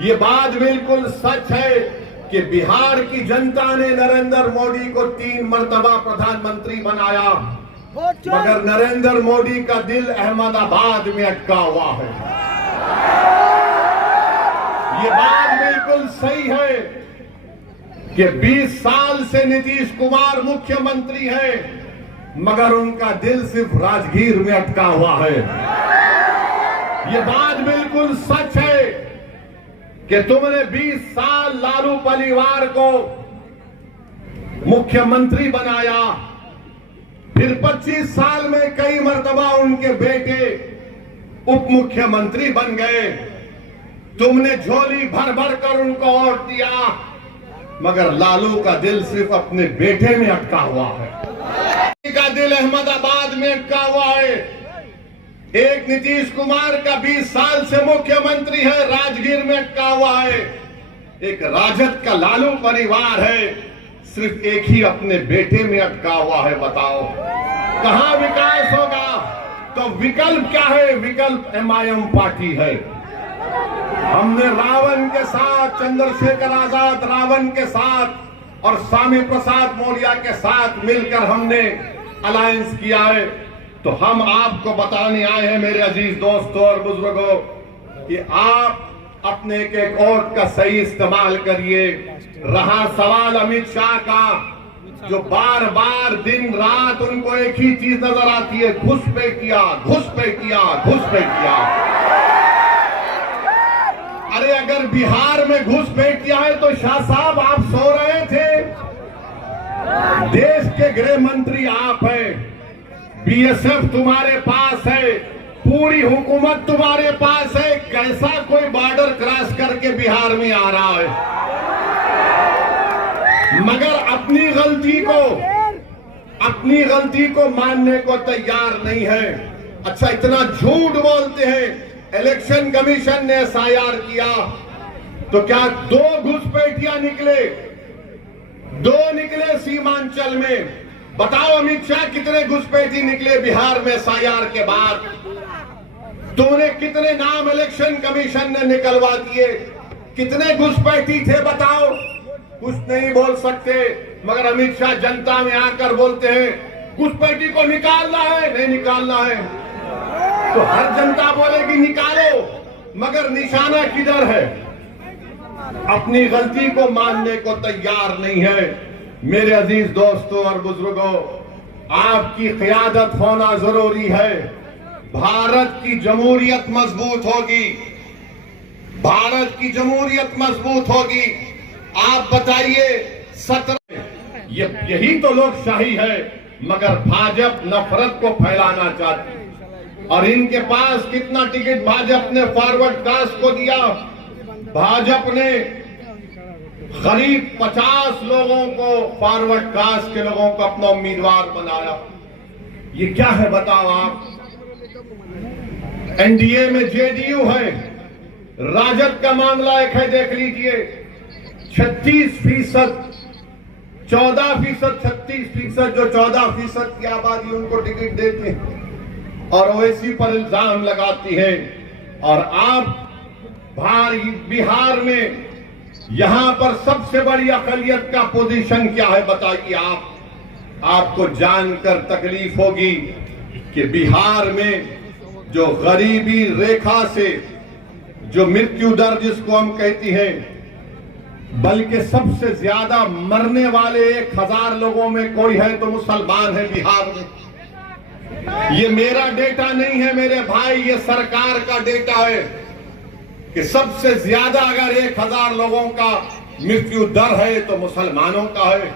ये बात बिल्कुल सच है कि बिहार की जनता ने नरेंद्र मोदी को 3 मर्तबा प्रधानमंत्री बनाया, मगर नरेंद्र मोदी का दिल अहमदाबाद में अटका हुआ है। ये बात बिल्कुल सही है कि 20 साल से नीतीश कुमार मुख्यमंत्री है, मगर उनका दिल सिर्फ राजगीर में अटका हुआ है। ये बात बिल्कुल सच है कि तुमने 20 साल लालू परिवार को मुख्यमंत्री बनाया, फिर 25 साल में कई मर्तबा उनके बेटे उप मुख्यमंत्री बन गए। तुमने झोली भर भर कर उनको वोट दिया, मगर लालू का दिल सिर्फ अपने बेटे में अटका हुआ है, का दिल अहमदाबाद में अटका हुआ है। एक नीतीश कुमार का 20 साल से मुख्यमंत्री है, राजगीर में अटका हुआ है। एक राजद का लालू परिवार है, सिर्फ एक ही अपने बेटे में अटका हुआ है। बताओ कहां विकास होगा? तो विकल्प क्या है? विकल्प MIM पार्टी है। हमने रावण के साथ, चंद्रशेखर आजाद रावण के साथ और स्वामी प्रसाद मौर्य के साथ मिलकर हमने अलायंस किया है। तो हम आपको बताने आए हैं मेरे अजीज दोस्तों और बुजुर्गों कि आप अपने एक वोट का सही इस्तेमाल करिए। रहा सवाल अमित शाह का, जो बार बार दिन रात उनको एक ही चीज नजर आती है, घुसपैठिया घुसपैठिया घुसपैठिया। अरे अगर बिहार में घुसपैठिया है तो शाह साहब आप सो रहे थे? देश के गृह मंत्री आप हैं, BSF तुम्हारे पास है, पूरी हुकूमत तुम्हारे पास है। कैसा कोई बॉर्डर क्रॉस करके बिहार में आ रहा है? मगर अपनी गलती को मानने को तैयार नहीं है। अच्छा, इतना झूठ बोलते हैं। इलेक्शन कमीशन ने SIR किया तो क्या 2 घुसपैठिया निकले? 2 निकले सीमांचल में। बताओ अमित शाह कितने घुसपैठी निकले बिहार में SIR के बाद? तुमने कितने नाम इलेक्शन कमीशन ने निकलवा दिए? कितने घुसपैठी थे बताओ? कुछ नहीं बोल सकते, मगर अमित शाह जनता में आकर बोलते हैं घुसपैठी को निकालना है, नहीं निकालना है। तो हर जनता बोलेगी निकालो, मगर निशाना किधर है? अपनी गलती को मानने को तैयार नहीं है। मेरे अजीज दोस्तों और बुजुर्गों, आपकी क़यादत होना जरूरी है। भारत की जमहूरियत मजबूत होगी, भारत की जमहूरियत मजबूत होगी। आप बताइए 17 यही तो लोकशाही है, मगर भाजपा नफरत को फैलाना चाहती है। और इनके पास कितना टिकट भाजपा ने फॉरवर्ड कास्ट को दिया? भाजपा ने करीब 50 लोगों को, फॉरवर्ड कास्ट के लोगों को अपना उम्मीदवार बनाया। ये क्या है बताओ आप? NDA में JDU है, राजद का मामला एक है, देख लीजिए। 36%, 14%, 36%, जो 14% की आबादी उनको टिकट देते हैं और ओवैसी पर इल्जाम लगाती है। और आप बिहार में यहां पर सबसे बड़ी अकलियत का पोजीशन क्या है बताइए आप? आपको जानकर तकलीफ होगी कि बिहार में जो गरीबी रेखा से जो मृत्यु दर जिसको हम कहती हैं, बल्कि सबसे ज्यादा मरने वाले 1000 लोगों में कोई है तो मुसलमान है बिहार में। ये मेरा डेटा नहीं है मेरे भाई, ये सरकार का डेटा है कि सबसे ज्यादा अगर 1000 लोगों का मृत्यु दर है तो मुसलमानों का है।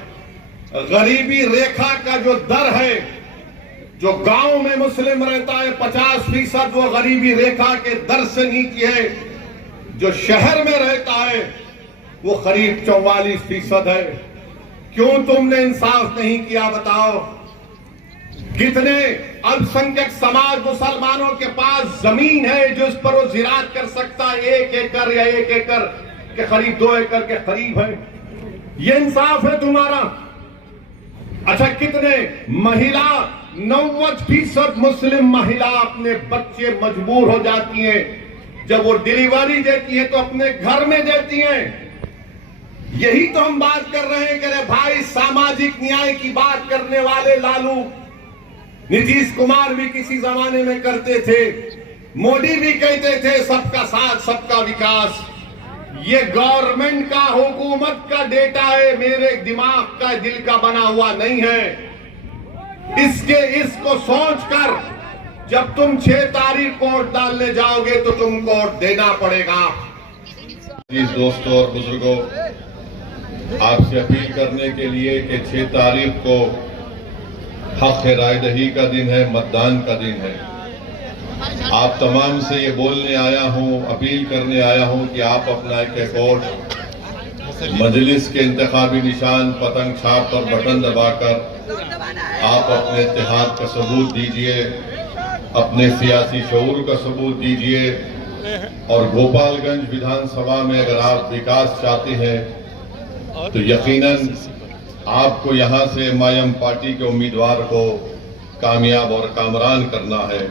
गरीबी रेखा का जो दर है, जो गांव में मुस्लिम रहता है 50%, वो गरीबी रेखा के दर से नीचे है। जो शहर में रहता है वो करीब 44% है। क्यों तुमने इंसाफ नहीं किया बताओ? कितने अल्पसंख्यक समाज मुसलमानों के पास जमीन है जो इस पर वो जिरात कर सकता है, 1 एकड़ या 1 एकड़ के करीब 2 एकड़ के करीब है। ये इंसाफ है तुम्हारा? अच्छा, कितने महिला 90% मुस्लिम महिला अपने बच्चे मजबूर हो जाती हैं जब वो डिलीवरी देती है तो अपने घर में देती हैं। यही तो हम बात कर रहे हैं कि अरे भाई, सामाजिक न्याय की बात करने वाले लालू, नीतीश कुमार भी किसी जमाने में करते थे, मोदी भी कहते थे सबका साथ सबका विकास। ये गवर्नमेंट का, हुकूमत का डेटा है, मेरे दिमाग का, दिल का बना हुआ नहीं है। इसको सोचकर जब तुम 6 तारीख को वोट डालने जाओगे तो तुमको वोट देना पड़ेगा। दोस्तों और बुजुर्गों, आपसे अपील करने के लिए कि 6 तारीख को हक रायदही का दिन है, मतदान का दिन है। आप तमाम से ये बोलने आया हूँ, अपील करने आया हूँ कि आप अपना एक वोट मजलिस के इंतखाबी निशान पतंग छाप पर बटन दबाकर आप अपने इत्तेहाद का सबूत दीजिए, अपने सियासी शऊर का सबूत दीजिए। और गोपालगंज विधानसभा में अगर आप विकास चाहते हैं तो यकीनन आपको यहां से एमआईएम पार्टी के उम्मीदवार को कामयाब और कामरान करना है।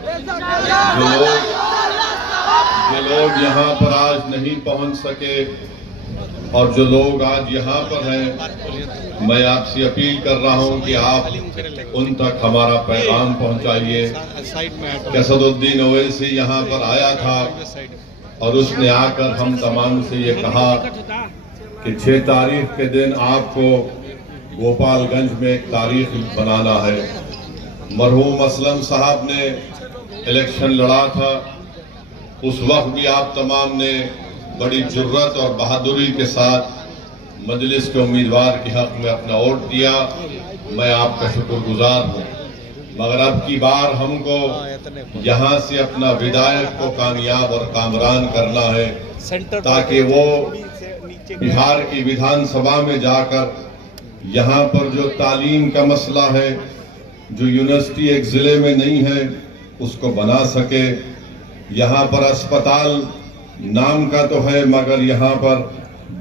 जो लोग यहां पर आज नहीं पहुंच सके और जो लोग आज यहां पर हैं, मैं आपसे अपील कर रहा हूं कि आप उन तक हमारा पैगाम पहुंचाइए। असदुद्दीन ओवैसी यहां पर आया था और उसने आकर हम तमाम से ये कहा कि 6 तारीख के दिन आपको गोपालगंज में एक तारीख बनाना है। मरहूम असलम साहब ने इलेक्शन लड़ा था, उस वक्त भी आप तमाम ने बड़ी जुर्रत और बहादुरी के साथ मजलिस के उम्मीदवार के हक में अपना वोट दिया। मैं आपका शुक्रगुजार हूँ। मगर अब की बार हमको यहाँ से अपना विधायक को कामयाब और कामरान करना है, ताकि वो बिहार की विधानसभा में जाकर यहाँ पर जो तालीम का मसला है, जो यूनिवर्सिटी एक जिले में नहीं है, उसको बना सके। यहाँ पर अस्पताल नाम का तो है, मगर यहाँ पर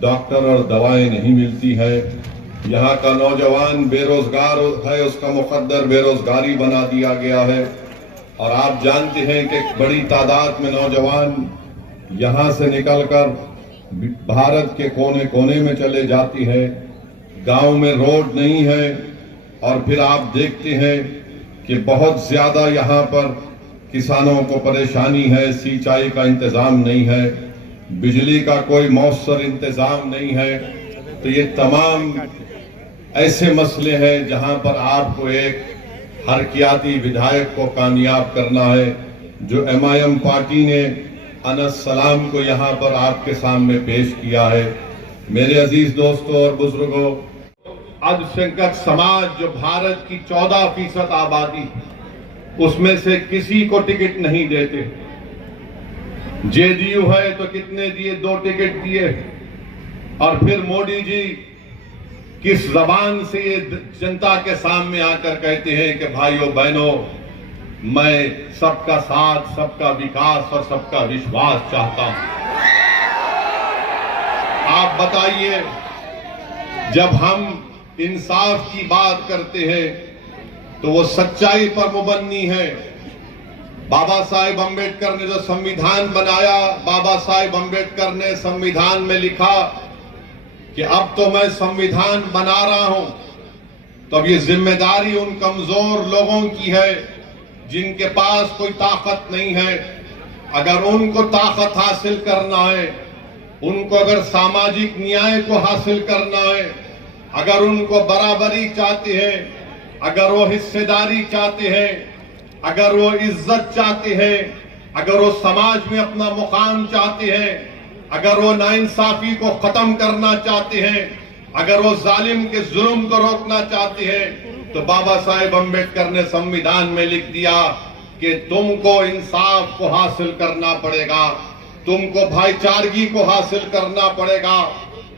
डॉक्टर और दवाएं नहीं मिलती है। यहाँ का नौजवान बेरोजगार है, उसका मुकद्दर बेरोजगारी बना दिया गया है। और आप जानते हैं कि बड़ी तादाद में नौजवान यहाँ से निकलकर भारत के कोने कोने में चले जाती है। गांव में रोड नहीं है और फिर आप देखते हैं कि बहुत ज्यादा यहाँ पर किसानों को परेशानी है, सिंचाई का इंतजाम नहीं है, बिजली का कोई मौसर इंतजाम नहीं है। तो ये तमाम ऐसे मसले हैं जहां पर आपको एक हरकियाती विधायक को कामयाब करना है। जो एमआईएम पार्टी ने अनस सलाम को यहां पर आपके सामने पेश किया है। मेरे अजीज दोस्तों और बुजुर्गों, अल्पसंख्यक समाज जो भारत की 14% आबादी, उसमें से किसी को टिकट नहीं देते। जेडीयू है तो कितने दिए? 2 टिकट दिए। और फिर मोदी जी किस जबान से ये जनता के सामने आकर कहते हैं कि भाइयों बहनों, मैं सबका साथ, सबका विकास और सबका विश्वास चाहता हूं। आप बताइए, जब हम इंसाफ की बात करते हैं तो वो सच्चाई पर मुबन्नी है। बाबा साहेब अम्बेडकर ने जो संविधान बनाया, बाबा साहेब अम्बेडकर ने संविधान में लिखा कि अब तो मैं संविधान बना रहा हूं, तो अब ये जिम्मेदारी उन कमजोर लोगों की है जिनके पास कोई ताकत नहीं है। अगर उनको ताकत हासिल करना है, उनको अगर सामाजिक न्याय को हासिल करना है, अगर उनको बराबरी चाहते हैं, अगर वो हिस्सेदारी चाहते हैं, अगर वो इज्जत चाहते हैं, अगर वो समाज में अपना मुकाम चाहते हैं, अगर वो नाइंसाफी को खत्म करना चाहते हैं, अगर वो जालिम के जुल्म को रोकना चाहते हैं, तो बाबा साहेब अम्बेडकर ने संविधान में लिख दिया कि तुमको इंसाफ को हासिल करना पड़ेगा, तुमको भाईचारगी को हासिल करना पड़ेगा,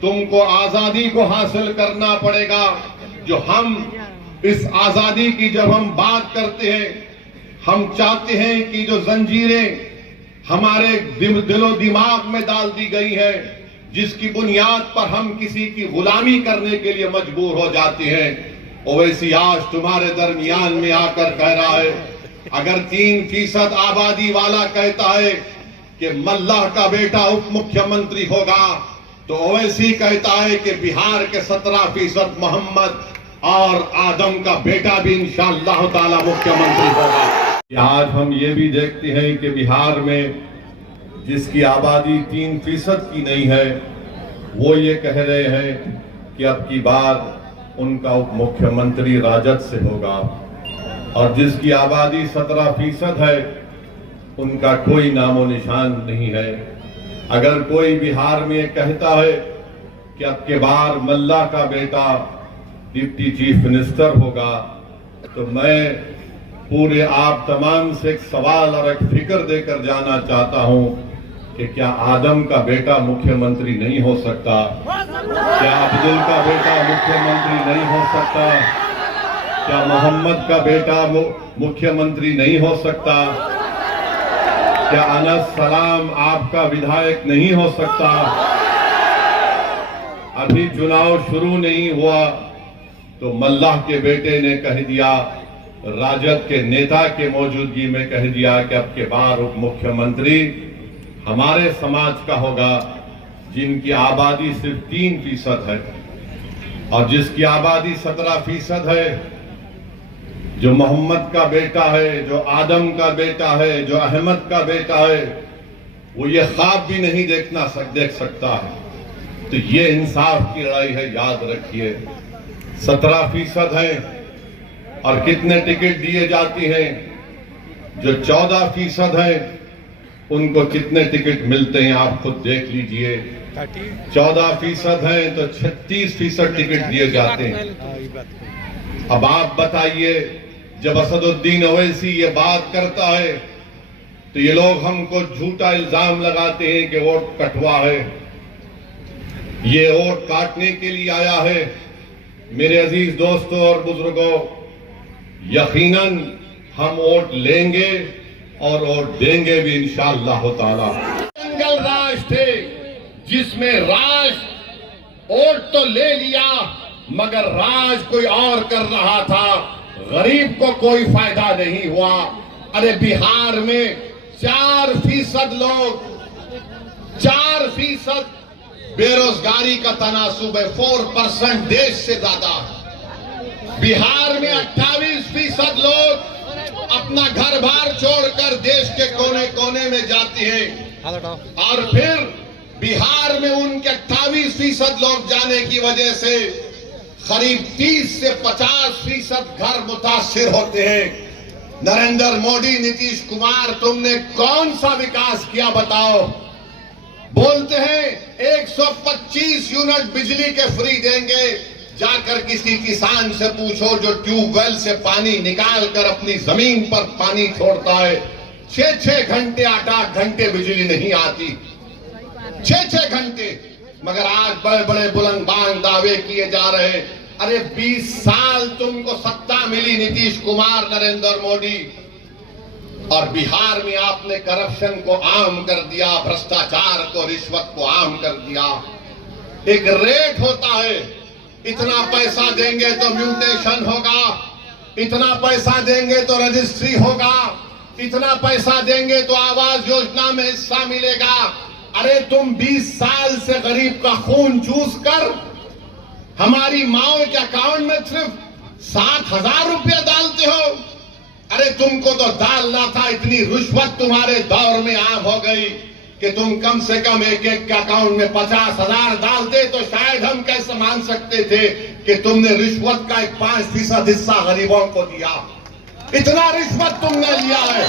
तुमको आजादी को हासिल करना पड़ेगा। जो हम इस आजादी की जब हम बात करते हैं, हम चाहते हैं कि जो जंजीरें हमारे दिलो दिमाग में डाल दी गई है, जिसकी बुनियाद पर हम किसी की गुलामी करने के लिए मजबूर हो जाते हैं, ओवैसी आज तुम्हारे दरमियान में आकर कह रहा है, अगर 3% आबादी वाला कहता है कि मल्लाह का बेटा उप मुख्यमंत्री होगा, तो ओवैसी कहता है कि बिहार के 17% मोहम्मद और आदम का बेटा भी इंशाअल्लाह ताला मुख्यमंत्री होगा। आज हम ये भी देखते हैं कि बिहार में जिसकी आबादी 3% की नहीं है, वो ये कह रहे हैं कि अब की बार उनका उप मुख्यमंत्री राजद से होगा, और जिसकी आबादी 17% है उनका कोई नामो निशान नहीं है। अगर कोई बिहार में कहता है कि अब के बार मल्लाह का बेटा डिप्टी चीफ मिनिस्टर होगा, तो मैं पूरे आप तमाम से एक सवाल और एक फिक्र देकर जाना चाहता हूं कि क्या आदम का बेटा मुख्यमंत्री नहीं हो सकता? क्या अब्दुल का बेटा मुख्यमंत्री नहीं हो सकता? क्या मोहम्मद का बेटा मुख्यमंत्री नहीं हो सकता? क्या अनस सलाम आपका विधायक नहीं हो सकता? अभी चुनाव शुरू नहीं हुआ तो मल्लाह के बेटे ने कह दिया, राजद के नेता के मौजूदगी में कह दिया कि अब के बार उप मुख्यमंत्री हमारे समाज का होगा, जिनकी आबादी सिर्फ 3% है, और जिसकी आबादी 17% है, जो मोहम्मद का बेटा है, जो आदम का बेटा है, जो अहमद का बेटा है, वो ये ख्वाब भी नहीं देख सकता है। तो ये इंसाफ की लड़ाई है, याद रखिए। 17% है, और कितने टिकट दिए जाते हैं? जो 14% है उनको कितने टिकट मिलते हैं आप खुद देख लीजिए। 14% है तो 36% टिकट दिए जाते हैं। अब आप बताइए, जब असदुद्दीन ओवैसी ये बात करता है तो ये लोग हमको झूठा इल्जाम लगाते हैं कि वोट कटवा है। ये वोट काटने के लिए आया है। मेरे अजीज दोस्तों और बुजुर्गों, यकीनन हम वोट लेंगे और वोट देंगे भी इंशाअल्लाह ताला। जंगल राज थे जिसमें राज वोट तो ले लिया मगर राज कोई और कर रहा था, गरीब को कोई फायदा नहीं हुआ। अरे बिहार में 4% लोग, 4% बेरोजगारी का तनासुब है, 4% देश से ज्यादा। बिहार में 28% लोग अपना घर बार छोड़कर देश के कोने कोने में जाते हैं, और फिर बिहार में उनके 28% लोग जाने की वजह से करीब 30 से 50% घर मुतासिर होते हैं। नरेंद्र मोदी, नीतीश कुमार, तुमने कौन सा विकास किया बताओ? बोलते हैं 125 यूनिट बिजली के फ्री देंगे। जाकर किसी किसान से पूछो जो ट्यूबवेल से पानी निकाल कर अपनी जमीन पर पानी छोड़ता है, 6-6 घंटे 8-8 घंटे बिजली नहीं आती, 6-6 घंटे। मगर आज बड़े बड़े बुलंदबांग दावे किए जा रहे हैं। अरे 20 साल तुमको सत्ता मिली नीतीश कुमार, नरेंद्र मोदी, और बिहार में आपने करप्शन को आम कर दिया, भ्रष्टाचार को, रिश्वत को आम कर दिया। एक रेट होता है, इतना पैसा देंगे तो म्यूटेशन होगा, इतना पैसा देंगे तो रजिस्ट्री होगा, इतना पैसा देंगे तो आवास योजना में हिस्सा मिलेगा। अरे तुम 20 साल से गरीब का खून चूस कर हमारी माओ के अकाउंट में सिर्फ 7,000 रुपया डालते हो। अरे तुमको तो डालना था, इतनी रिश्वत तुम्हारे दौर में आम हो गई कि तुम कम से कम एक के अकाउंट में 50,000 डालते तो शायद हम कैसे मान सकते थे कि तुमने रिश्वत का एक 5% हिस्सा गरीबों को दिया। इतना रिश्वत तुमने लिया है।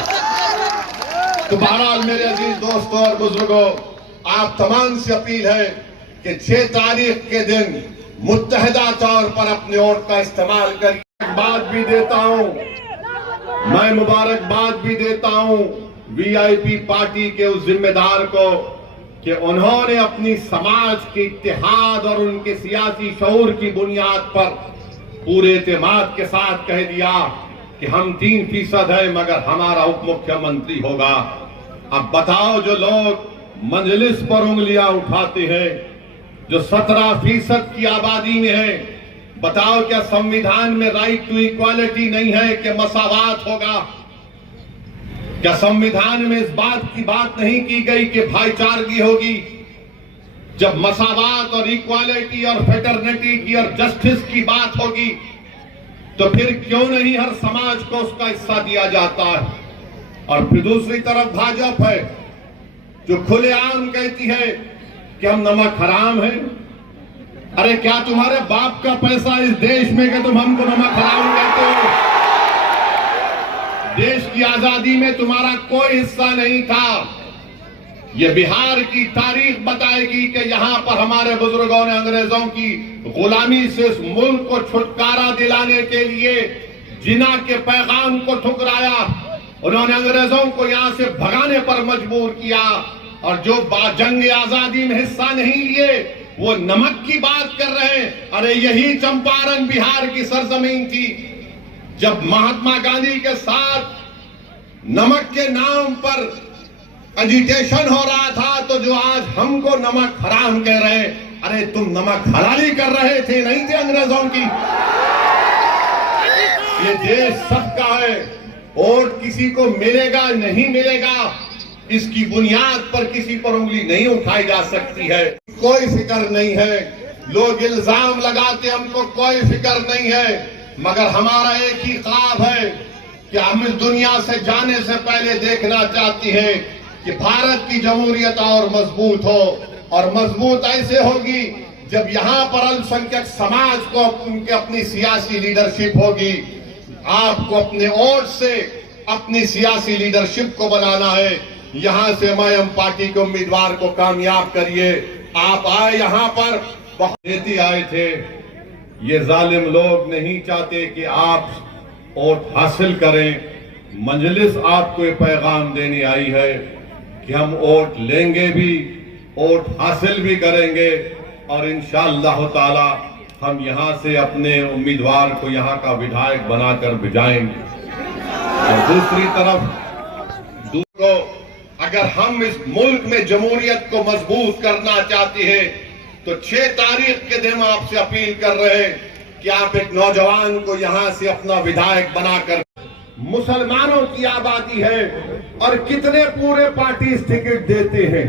तो बहरहाल मेरे अजीज दोस्तों और बुजुर्गों, आप तमाम से अपील है कि 6 तारीख के दिन मुत्तहिदा तौर पर अपने वोट का इस्तेमाल करिए। मुबारकबाद भी देता हूं, मैं मुबारकबाद भी देता हूं वीआईपी पार्टी के उस जिम्मेदार को कि उन्होंने अपनी समाज के इत्तेहाद और उनके सियासी शऊर की बुनियाद पर पूरे एतमाद के साथ कह दिया कि हम 3% है मगर हमारा उप मुख्यमंत्री होगा। अब बताओ, जो लोग मजलिस पर उंगलियां उठाते हैं, जो 17% की आबादी में है, बताओ क्या संविधान में राइट टू इक्वालिटी नहीं है कि मसावात होगा? क्या संविधान में इस बात की बात नहीं की गई कि भाईचारगी होगी? जब मसावात और इक्वालिटी और फेटर्निटी की और जस्टिस की बात होगी तो फिर क्यों नहीं हर समाज को उसका हिस्सा दिया जाता है? और फिर दूसरी तरफ भाजपा है जो खुलेआम कहती है कि हम नमक हराम हैं। अरे क्या तुम्हारे बाप का पैसा इस देश में कि तुम हमको नमक हराम कहते हो? देश की आजादी में तुम्हारा कोई हिस्सा नहीं था। यह बिहार की तारीख बताएगी कि यहां पर हमारे बुजुर्गों ने अंग्रेजों की गुलामी से इस मुल्क को छुटकारा दिलाने के लिए जिना के पैगाम को ठुकराया। उन्होंने अंग्रेजों को यहां से भगाने पर मजबूर किया और जो जंग आजादी में हिस्सा नहीं लिए वो नमक की बात कर रहे हैं। अरे यही चंपारण बिहार की सरजमीन थी जब महात्मा गांधी के साथ नमक के नाम पर एजिटेशन हो रहा था, तो जो आज हमको नमक हराम कह रहे हैं, अरे तुम नमक हलाली कर रहे थे, नहीं थे अंग्रेजों की। ये देश सबका है, वोट किसी को मिलेगा नहीं मिलेगा इसकी बुनियाद पर किसी पर उंगली नहीं उठाई जा सकती है। कोई फिक्र नहीं है, लोग इल्जाम लगाते हमको कोई फिक्र नहीं है, मगर हमारा एक ही ख्वाब है कि हम इस दुनिया से जाने से पहले देखना चाहती हैं कि भारत की जमहूरियत और मजबूत हो, और मजबूत ऐसे होगी जब यहाँ पर अल्पसंख्यक समाज को उनके अपनी सियासी लीडरशिप होगी। आपको अपने वोट से अपनी सियासी लीडरशिप को बनाना है। यहाँ से एमआईएम पार्टी के उम्मीदवार को कामयाब करिए। आप आए यहाँ पर बहुत आए थे। ये जालिम लोग नहीं चाहते कि आप वोट हासिल करें। मजलिस आपको ये पैगाम देने आई है कि हम वोट लेंगे भी, वोट हासिल भी करेंगे और इंशाअल्लाह ताला हम यहाँ से अपने उम्मीदवार को यहाँ का विधायक बनाकर भिजाएंगे। और दूसरी तरफ अगर हम इस मुल्क में जमहूरियत को मजबूत करना चाहते हैं तो 6 तारीख के दिन आपसे अपील कर रहे हैं कि आप एक नौजवान को यहां से अपना विधायक बनाकर। मुसलमानों की आबादी है और कितने पूरे पार्टी टिकट देते हैं।